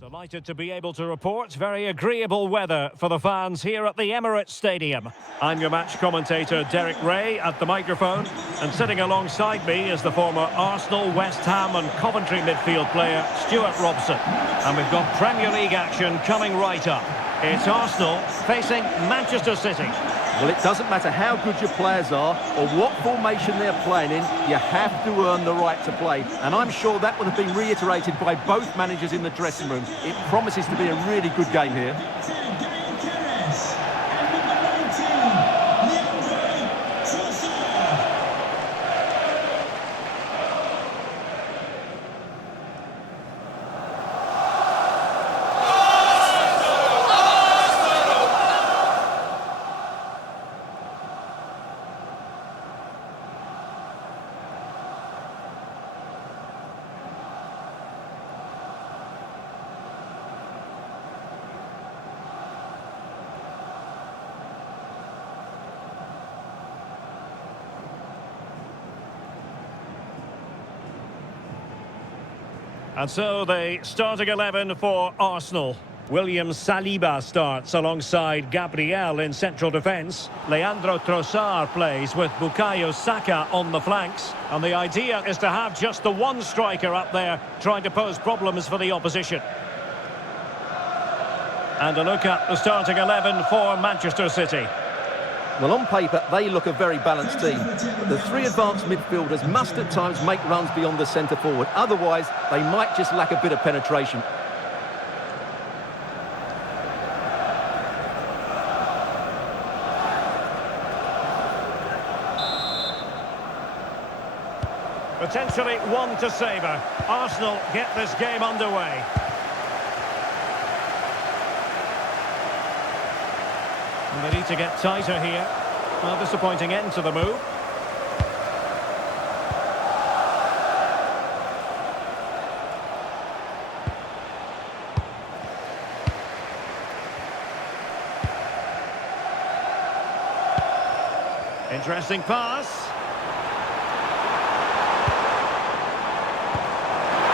Delighted to be able to report very agreeable weather for the fans here at the Emirates Stadium. I'm your match commentator Derek Ray at the microphone, and sitting alongside me is the former Arsenal, West Ham and Coventry midfield player Stuart Robson. And we've got Premier League action coming right up. It's Arsenal facing Manchester City. Well, it doesn't matter how good your players are or what formation they're playing in, you have to earn the right to play. And I'm sure that would have been reiterated by both managers in the dressing room. It promises to be a really good game here. And so the starting 11 for Arsenal. William Saliba starts alongside Gabriel in central defence. Leandro Trossard plays with Bukayo Saka on the flanks. And the idea is to have just the one striker up there trying to pose problems for the opposition. And a look at the starting 11 for Manchester City. Well, on paper, they look a very balanced team. The three advanced midfielders must at times make runs beyond the centre forward. Otherwise, they might just lack a bit of penetration. Potentially one to savour. Arsenal get this game underway. And they need to get tighter here. Well, disappointing end to the move. Interesting pass.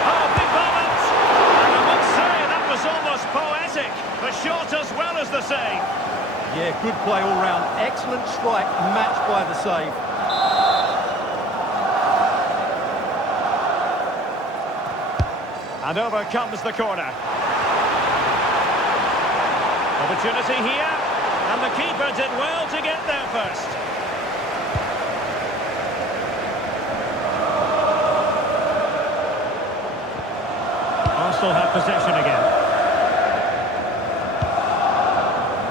Oh, big moment! And I must say, that was almost poetic. The shot as well as the save. Yeah, good play all round. Excellent strike, matched by the save. And over comes the corner. Opportunity here. And the keeper did well to get there first. Arsenal have possession again.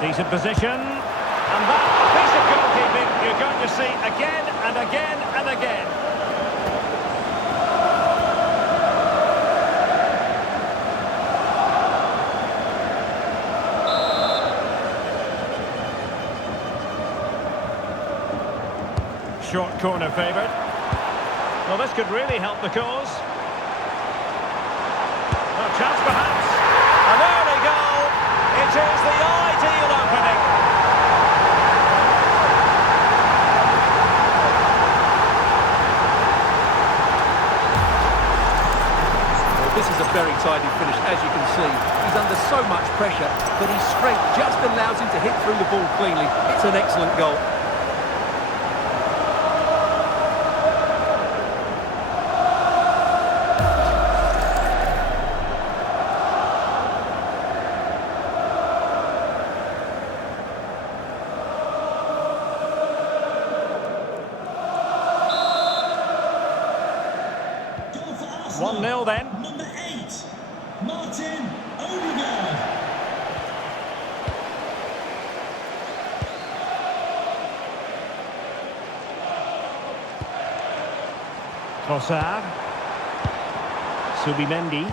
Decent position, and that piece of goalkeeping you're going to see again and again and again. Short corner favoured. Well, this could really help the cause. No chance perhaps. An early goal. It is the ideal opening. Well, this is a very tidy finish, as you can see. He's under so much pressure, but his strength just allows him to hit through the ball cleanly. It's an excellent goal. Then. Number 8, Martin Odegaard. Trossard. Subimendi.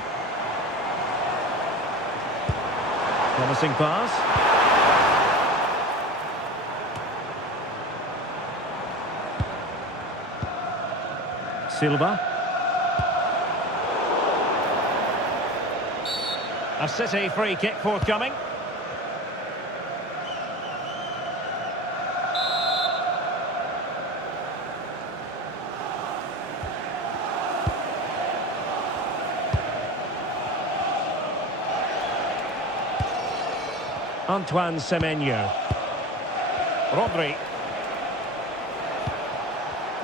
Promising pass. Silva. A City free kick forthcoming. Antoine Semenyo. Rodri.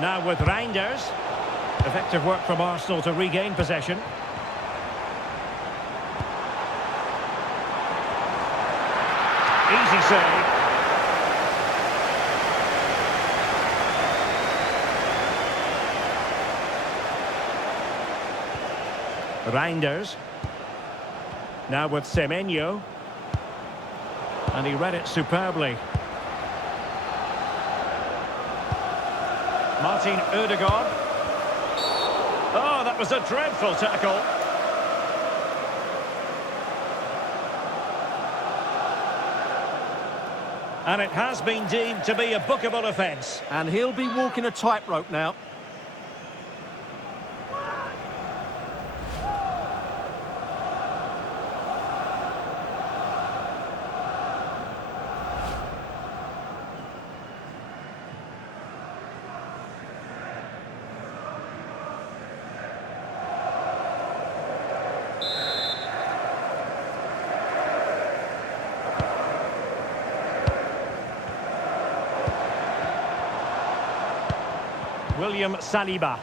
Now with Reinders. Effective work from Arsenal to regain possession. Easy save. Reinders. Now with Semenyo. And he read it superbly. Martin Ødegaard. Oh, that was a dreadful tackle. And it has been deemed to be a bookable offence. And he'll be walking a tightrope now. William Saliba.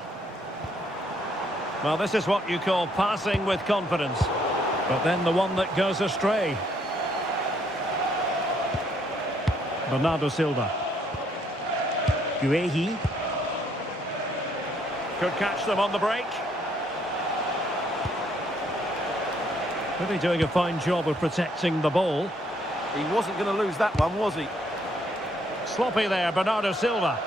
Well, this is what you call passing with confidence. But then the one that goes astray. Bernardo Silva. Gyokeres. Could catch them on the break. Really doing a fine job of protecting the ball. He wasn't going to lose that one, was he? Sloppy there, Bernardo Silva.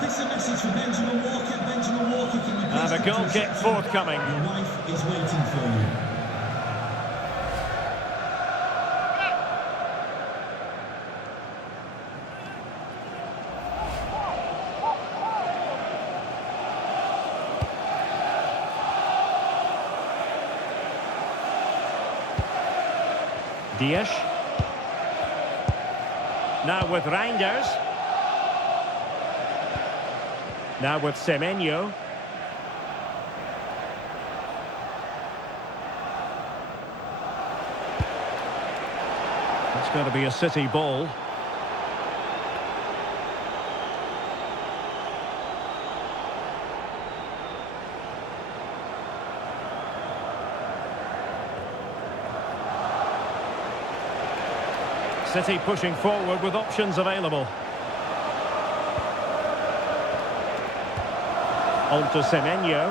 This is a message for Benjamin Walker. Benjamin Walker, can you And a goal kick forthcoming. Your wife is waiting for you. Dias. Now with Reinders. Now with Semenyo. It's going to be a City ball. City pushing forward with options available. On to Semenyo.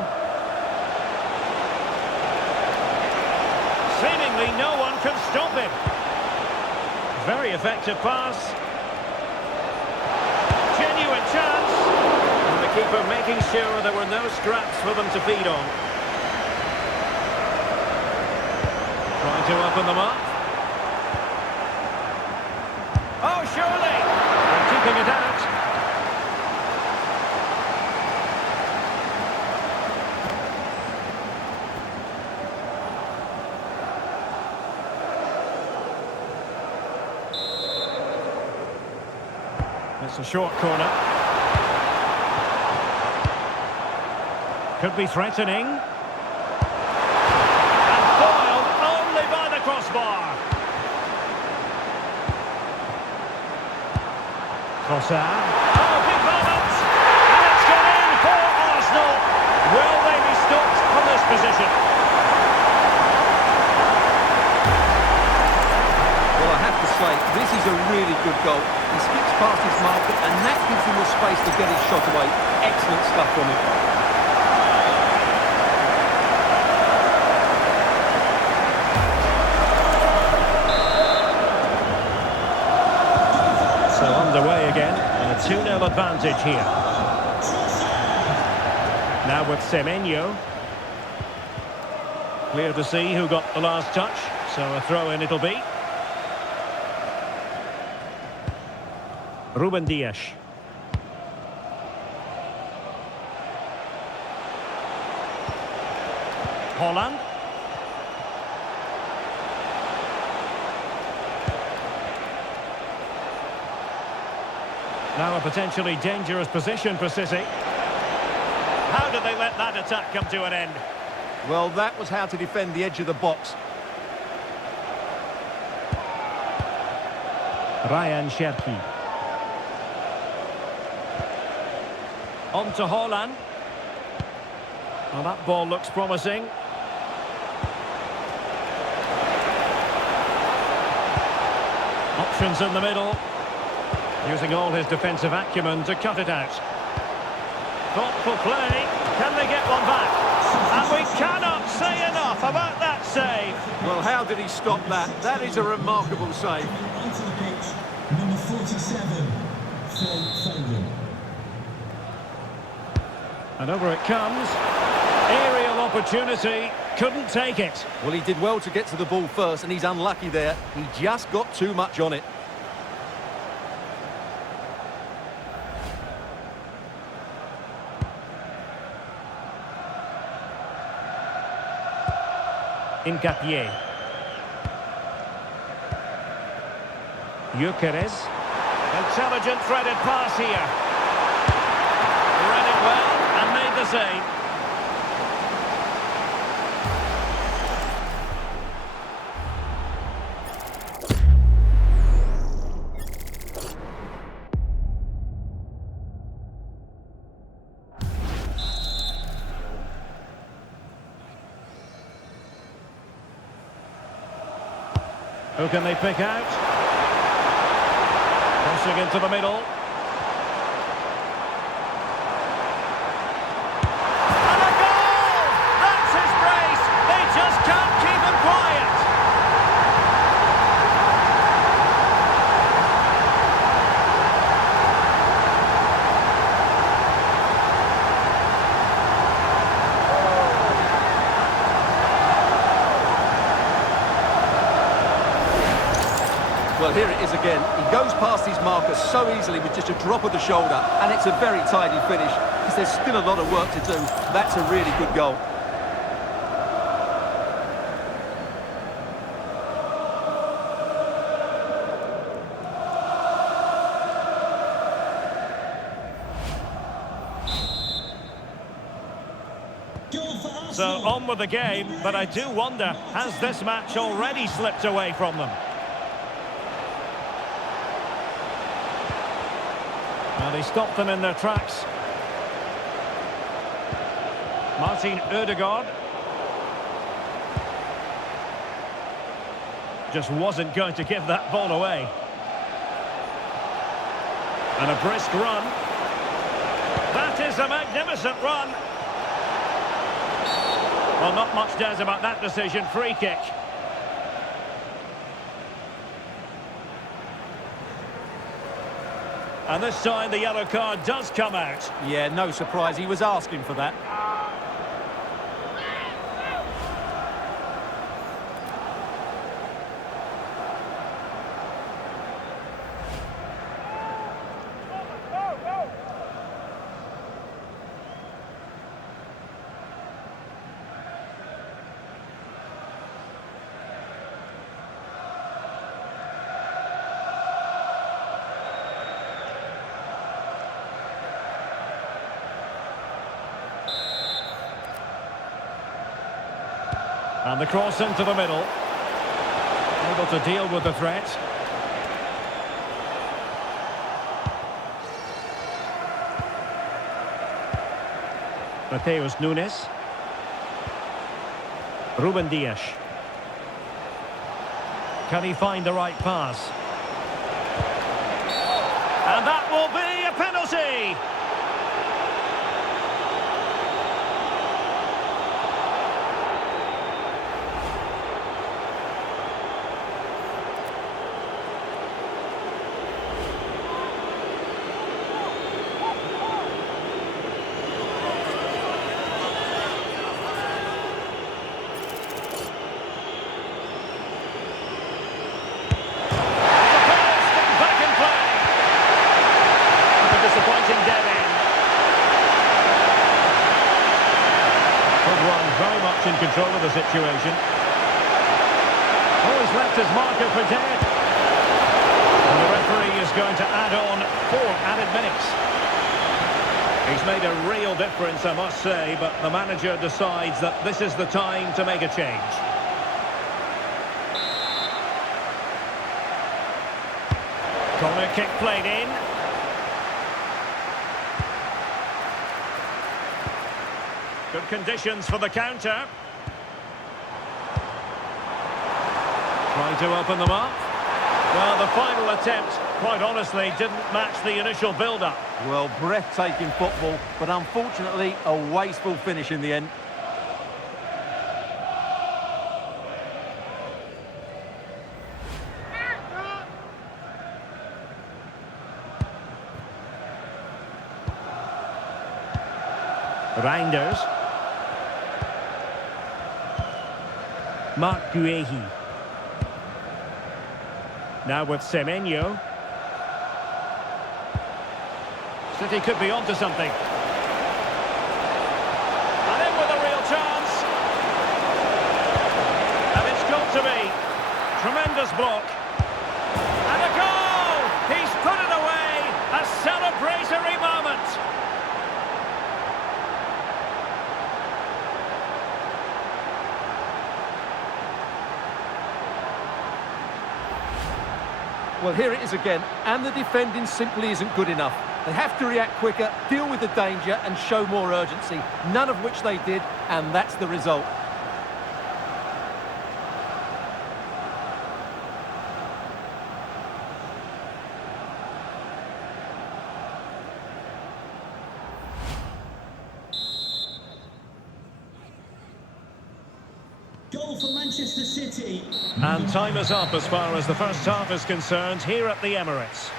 Seemingly no one can stop him. Very effective pass. Genuine chance. And the keeper making sure there were no scraps for them to feed on. Trying to open them up. Oh, surely! They're keeping it out. It's a short corner. Could be threatening. And foiled only by the crossbar. Trossard. Oh, big moment! And it's gone in for Arsenal. Will they be stopped from this position? Well, I have to say, this is a really good goal. He skips past his marker, and that gives him the space to get his shot away. Excellent stuff from him. So underway again, and a 2-0 advantage here. Now with Semenyo. Clear to see who got the last touch, so a throw-in it'll be. Ruben Dias. Haaland. Now a potentially dangerous position for City. How did they let that attack come to an end? Well, that was how to defend the edge of the box. Ryan Cherki. On to Haaland. Well, that ball looks promising. Options in the middle. Using all his defensive acumen to cut it out. Thoughtful play. Can they get one back? And we cannot say enough about that save. Well, how did he stop that? That is a remarkable save. Onto the pitch, number 47, Phil Foden. And over it comes. Aerial opportunity. Couldn't take it. Well, he did well to get to the ball first, and he's unlucky there. He just got too much on it. Gyokeres. Gyokeres. Intelligent threaded pass here. Read it well and made the save. Who can they pick out? Crossing into the middle. And a goal! That's his brace! They just can't keep him quiet! Well, here it is again. He goes past his marker so easily with just a drop of the shoulder, and it's a very tidy finish because there's still a lot of work to do. That's a really good goal. So on with the game, but I do wonder, has this match already slipped away from them? And he stopped them in their tracks. Martin Ødegaard. Just wasn't going to give that ball away. And a brisk run. That is a magnificent run. Well, not much doubt about that decision. Free kick. And this time the yellow card does come out. Yeah, no surprise. He was asking for that. And the cross into the middle. Able to deal with the threat. Mateus Nunes. Ruben Dias. Can he find the right pass? And that will be a penalty! In control of the situation. Oh, he's left his marker for dead. And the referee is going to add on 4 added minutes. He's made a real difference, I must say, but the manager decides that this is the time to make a change. Corner kick played in. Good conditions for the counter. Trying to open them up. Well, the final attempt, quite honestly, didn't match the initial build-up. Well, breathtaking football, but unfortunately a wasteful finish in the end. Reinders. Mark Guehi. Now with Semenyo. City could be onto something. And in with a real chance. And it's got to be. Tremendous block. And a goal! He's put it away! A celebratory moment! Well, here it is again, and the defending simply isn't good enough. They have to react quicker, deal with the danger, and show more urgency, none of which they did, and that's the result. Goal for Manchester City. And time is up as far as the first half is concerned here at the Emirates.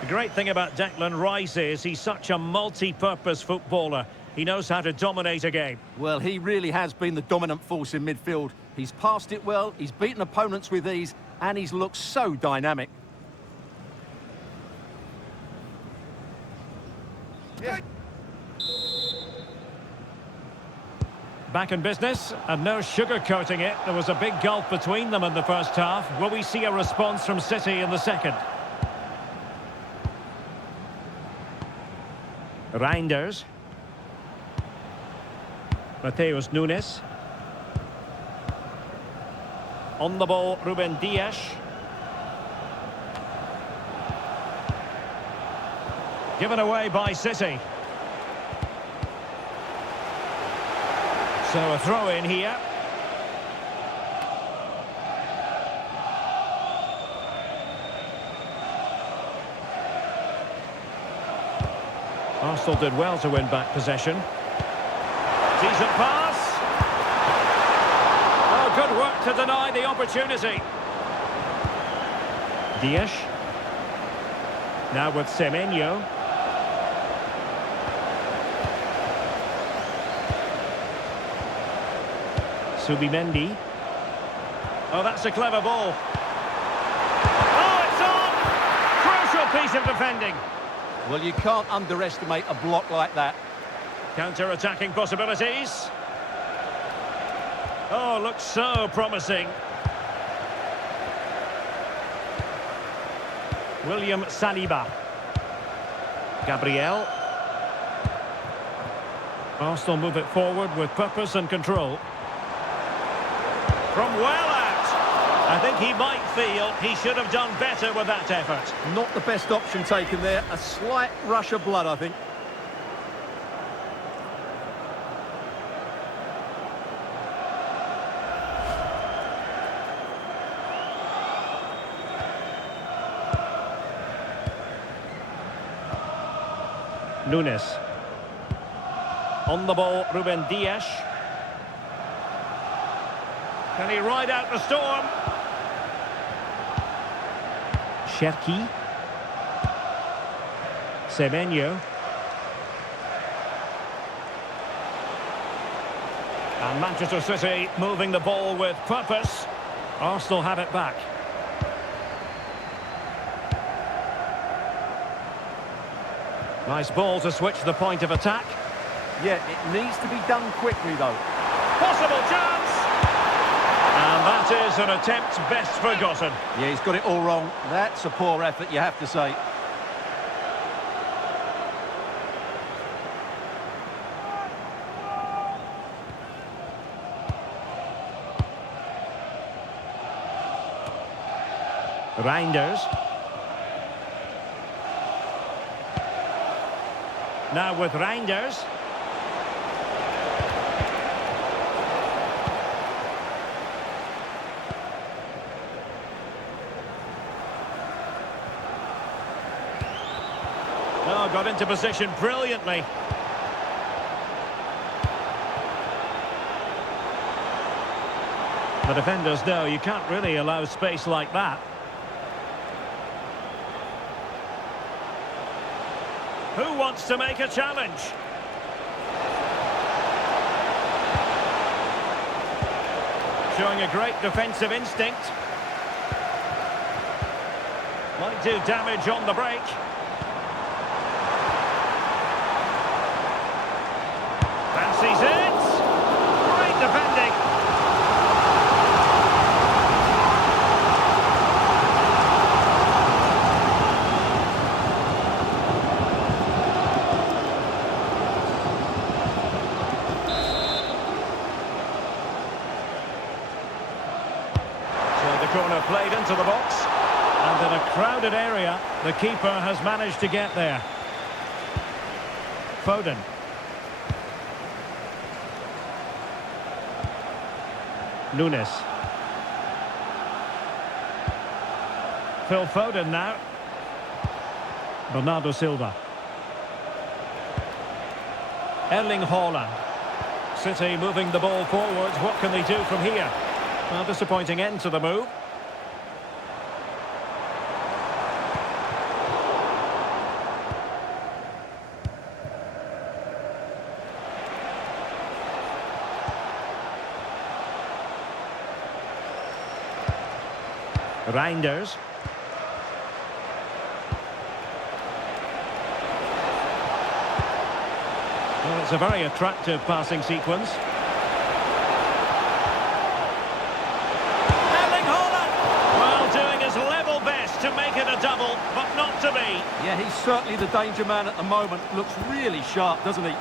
The great thing about Declan Rice is he's such a multi-purpose footballer. He knows how to dominate a game. Well, he really has been the dominant force in midfield. He's passed it well, he's beaten opponents with ease, and he's looked so dynamic. Back in business, and no sugarcoating it. There was a big gulf between them in the first half. Will we see a response from City in the second? Reinders. Mateus Nunes. On the ball, Ruben Dias. Given away by City. So a throw in here. Arsenal did well to win back possession. Decent pass. Oh, good work to deny the opportunity. Dias. Now with Semenyo. Subimendi. Oh, that's a clever ball. Oh, it's on! Crucial piece of defending. Well, you can't underestimate a block like that. Counter-attacking possibilities. Oh, looks so promising. William Saliba. Gabriel. Arsenal move it forward with purpose and control. From well out. I think he might feel he should have done better with that effort. Not the best option taken there. A slight rush of blood, I think. Nunes. On the ball, Ruben Dias. Can he ride out the storm? Cherki. Semenyo. And Manchester City moving the ball with purpose. Arsenal have it back. Nice ball to switch the point of attack. Yeah, it needs to be done quickly, though. Possible chance! And that is an attempt best forgotten. Yeah, he's got it all wrong. That's a poor effort, you have to say. Reinders. Now with Reinders. Oh, got into position brilliantly. The defenders know you can't really allow space like that. Who wants to make a challenge? Showing a great defensive instinct. Might do damage on the break. Fancies it. Great defending. Corner played into the box, and in a crowded area the keeper has managed to get there. Foden. Nunes. Phil Foden now. Bernardo Silva. Erling Haaland. City moving the ball forwards. What can they do from here? Well, disappointing end to the move. Reinders. Well, it's a very attractive passing sequence. Erling Haaland! Well, doing his level best to make it a double, but not to be. Yeah, he's certainly the danger man at the moment. Looks really sharp, doesn't he?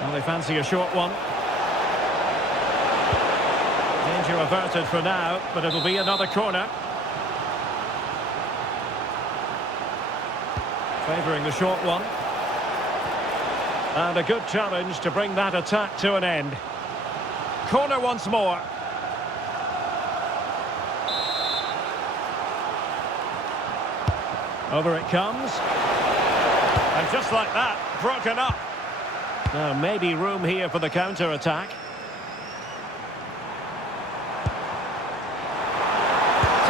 Well, they fancy a short one. Danger averted for now, but it'll be another corner. Favouring the short one. And a good challenge to bring that attack to an end. Corner once more. Over it comes. And just like that, broken up. Now, maybe room here for the counter-attack.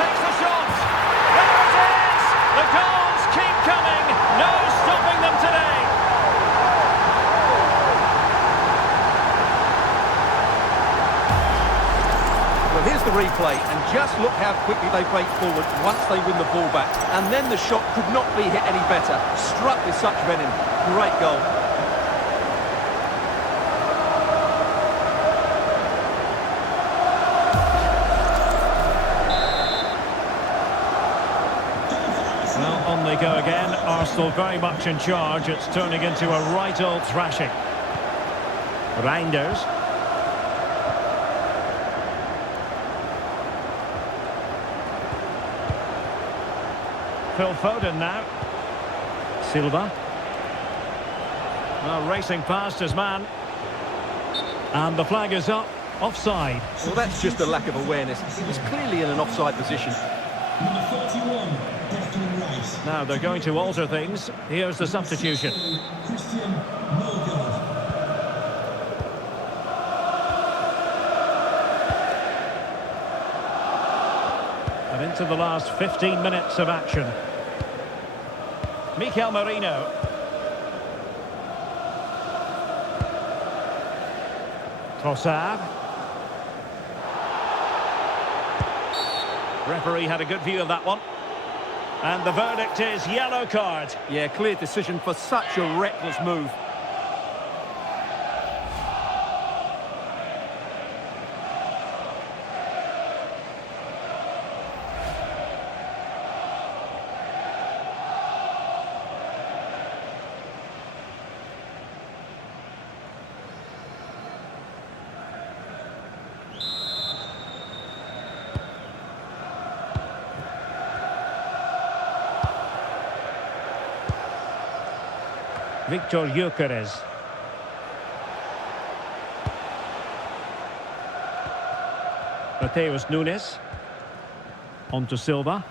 Takes the shot! There it is! The goals keep coming! No stopping them today! Well, here's the replay, and just look how quickly they break forward once they win the ball back. And then the shot could not be hit any better. Struck with such venom. Great goal. On they go again. Arsenal very much in charge. It's turning into a right old thrashing. Reinders. Phil Foden now. Silva. Well, racing past his man. And the flag is up. Offside. Well, that's just a lack of awareness. He was clearly in an offside position. Number 41. Now they're going to alter things. Here's the substitution. Christian Molgard. And into the last 15 minutes of action. Mikel Merino. Trossard. Referee had a good view of that one. And the verdict is yellow card. Yeah, clear decision for such a reckless move. Victor Gyokeres. Mateus Nunes. On to Silva.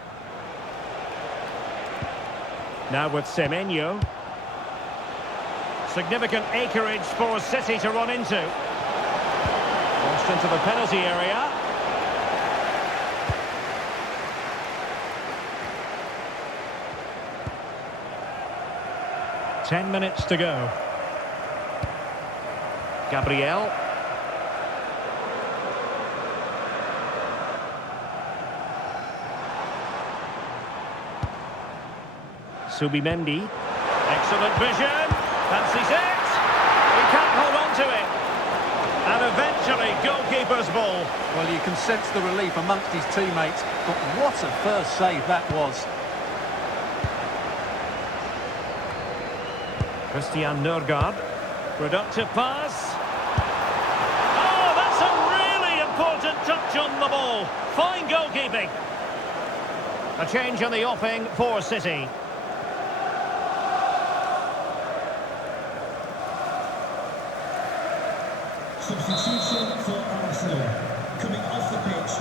Now with Semenyo. Significant acreage for City to run into. Forced into the penalty area. Ten minutes to go. Gabriel. Subimendi. Excellent vision. Fancies it. He can't hold on to it. And eventually, goalkeeper's ball. Well, you can sense the relief amongst his teammates, but what a first save that was. Christian Nørgaard. Productive pass. Oh, that's a really important touch on the ball. Fine goalkeeping. A change in the offing for City. Substitution for Arsenal. Coming off the pitch,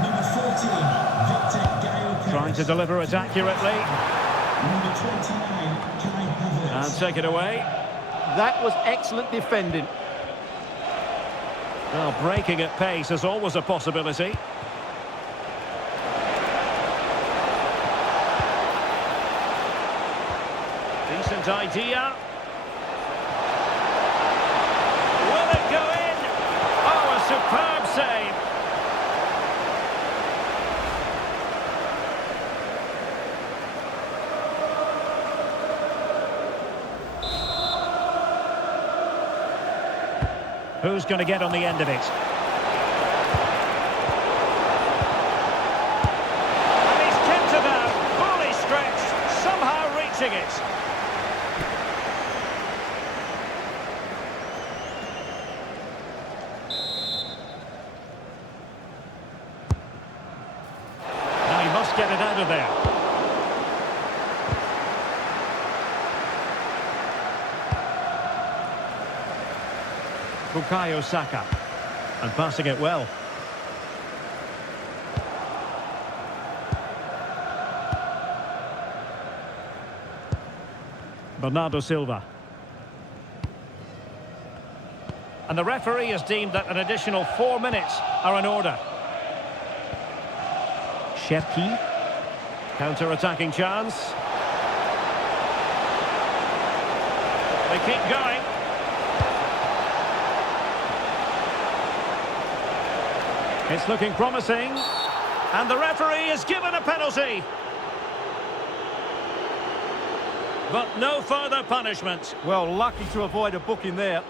number 14, Victor Gyokeres. Trying to deliver it accurately. Number 29, Kai Havertz. And take it away. That was excellent defending. Well, breaking at pace is always a possibility. Decent idea. Will it go in? Oh, a superb save. Who's going to get on the end of it? And he's kept it out, fully stretched, somehow reaching it. Now he must get it out of there. Bukayo Saka, and passing it well. Bernardo Silva. And the referee has deemed that an additional 4 minutes are in order. Cherki. Counter-attacking chance. They keep going. It's looking promising. And the referee is given a penalty. But no further punishment. Well, lucky to avoid a booking there.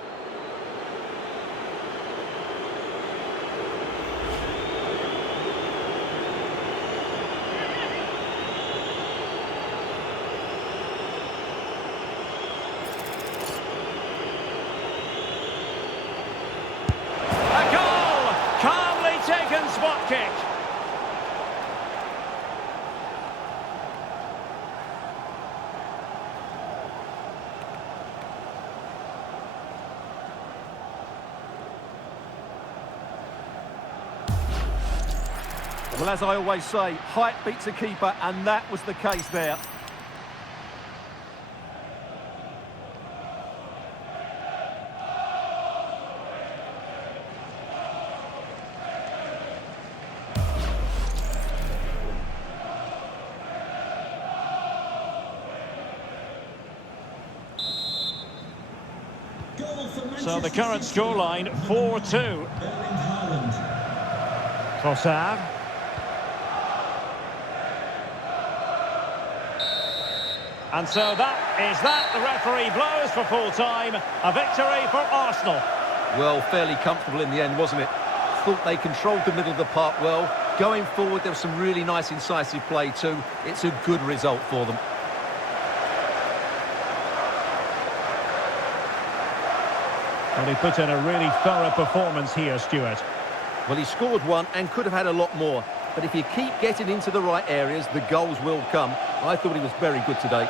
Taken spot kick. Well, as I always say, height beats a keeper, and that was the case there. So the current scoreline, 4-2. Haaland. Trossard. And so that the referee blows for full time. A victory for Arsenal. Well, fairly comfortable in the end, wasn't it? Thought they controlled the middle of the park well. Going forward, there was some really nice incisive play too. It's a good result for them. Well, he put in a really thorough performance here, Stuart. Well, he scored one and could have had a lot more. But if you keep getting into the right areas, the goals will come. I thought he was very good today.